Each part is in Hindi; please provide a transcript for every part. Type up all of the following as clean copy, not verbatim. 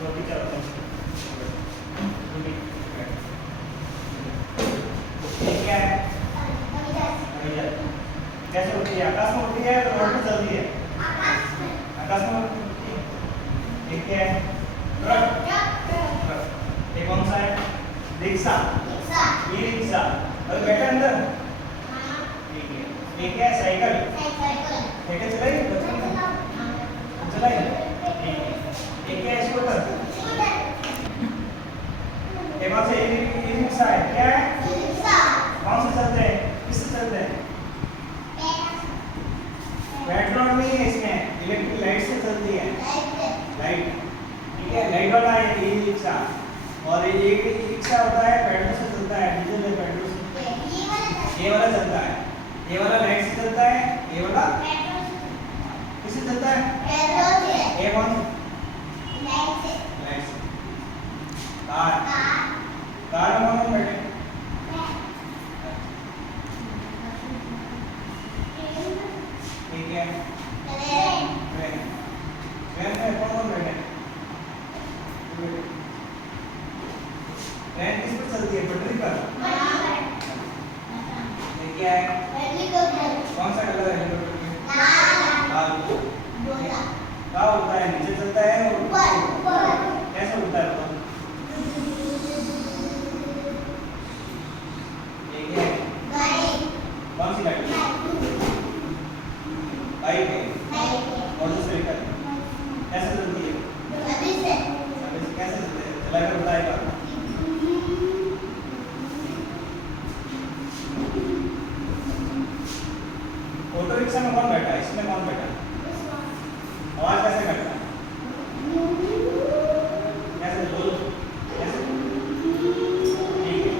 रोटी चलाता हूँ। ये क्या है? कैसे उड़ती है? आकाश में उड़ती है तो रोड पे चलती है? आकाश में उड़ती है। ये क्या है? ट्रक। ये कौन सा है? रिक्शा। ये रिक्शा। अभी बैठा अंदर? ठीक है। ये क्या है? साइकिल। साइकिल चलाई बचपन में? चलाई? ठीक है। ये क्या है? स्कूटर। ये कौन सा? ये रिक्शा है। क्या है? कौन से चलते हैं? किससे चलते हैं? पेट्रोल नहीं है इसमें, इलेक्ट्रिक लाइट से चलती है। लाइट। ठीक है, लाइट वाला है ये रिक्शा। और ये रिक्शा होता है पेट्रोल से चलता है, डीजल या पेट्रोल से। ये वाला चलता है, ये वाला लाइट से चलता है, ये वाला किससे चलता है? ये कौन सा? लाइट से। कार। कार में कौन बैठे? ठीक है। ट्रेन। ट्रेन में कौन बैठे? ट्रेन किस पर चलती है? पटरी पर। ये क्या है? कौन सा कलर है हेलीकॉप्टर में? लाल। कहाँ उड़ता है? नीचे चलता है और कैसे उड़ता है बताओ? ये क्या है? कौन सी गाड़ी? बाइक है। और दूसरी गाड़ी कैसे चलती है? कैसे चलते हैं? चलाकर बताएगा। ऑटो रिक्शा में कौन बैठा है? इसमें कौन बैठा है? आवाज कैसे करता है? कैसे बोलो? कैसे? ठीक है।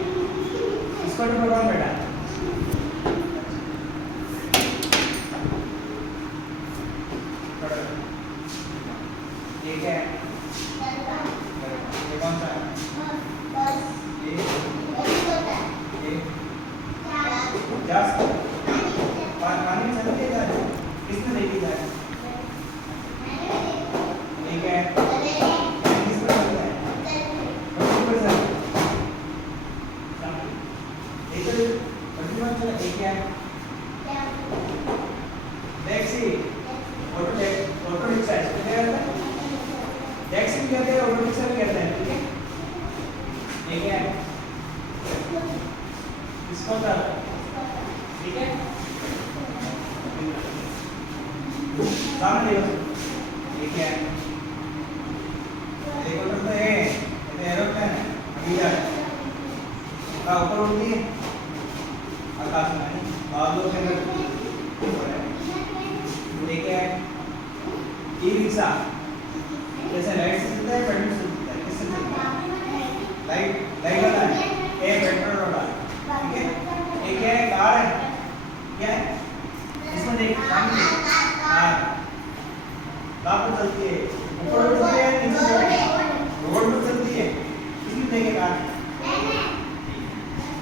स्कूटर में कौन बैठा है? ये क्या है? ये कौन सा है? ये जहाज। पानी में चलती है जहाज? किसने देखी जहाज? ये क्या है? किस पर चलता है? पटरी पर चलता है। ये तो पटरी पर चलता है। ये क्या है? टैक्सी। ऑटो रिक्शा इसको क्या कहते हैं? टैक्सी भी कहते हैं, ऑटो रिक्शा भी कहते हैं। ठीक है। ये क्या है? स्कूटर। ठीक है। सामने देखो। ये क्या है? हेलीकॉप्टर तो है, ये एरोप्लेन है। हवाई ऊपर उड़ती है आकाश में, बादलों के अंदर। ये क्या है? E rickshaw. जैसे लाइट से चलता है, पेट्रोल से चलता है, किससे चलता है? लाइट वाला है, ये पेट्रोल वाला है। ठीक है। ये क्या है? कार है। क्या है? इसमें देख, सामने देख। कार पर चलती है, ऊपर उड़ती है, नीचे चलती है, रोड पर चलती है। किसने देखे कार?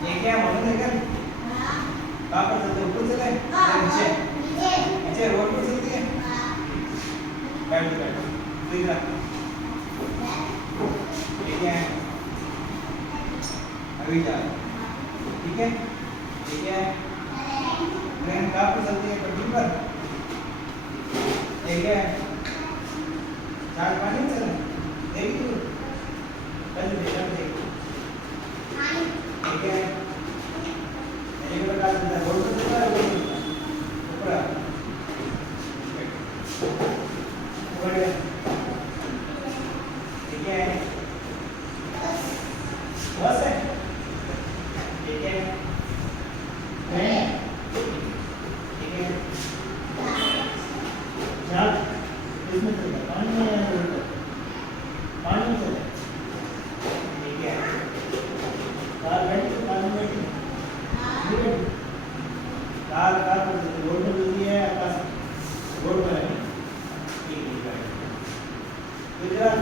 ये क्या है? मोटरसाइकिल। कहाँ पर चलते? ऊपर चले या नीचे? नीचे रोड पर चलती है। बैठ ठीक है। ये क्या है? अभी जा। ठीक है। ये क्या है? ट्रेन कहाँ पर चलती है? पटरी पर। ये क्या है? चार पानी में चले? देख तू कल देखा देख। ये क्या है? हेलीकॉप्टर कहाँ चलता है? रोड पर चलता है, रोड पर चलता है। ऊपर ये क्या है? बस है। ये क्या है? ट्रेन। ठीक है। जहाज किसमें चलता है? पानी में या रोड पर? पानी में चलता है। ये क्या है? कार बैठी, कार में बैठी। कार पर चलती है, रोड पर चलती है, आकाश रोड पर है। ठीक है। गुजरात।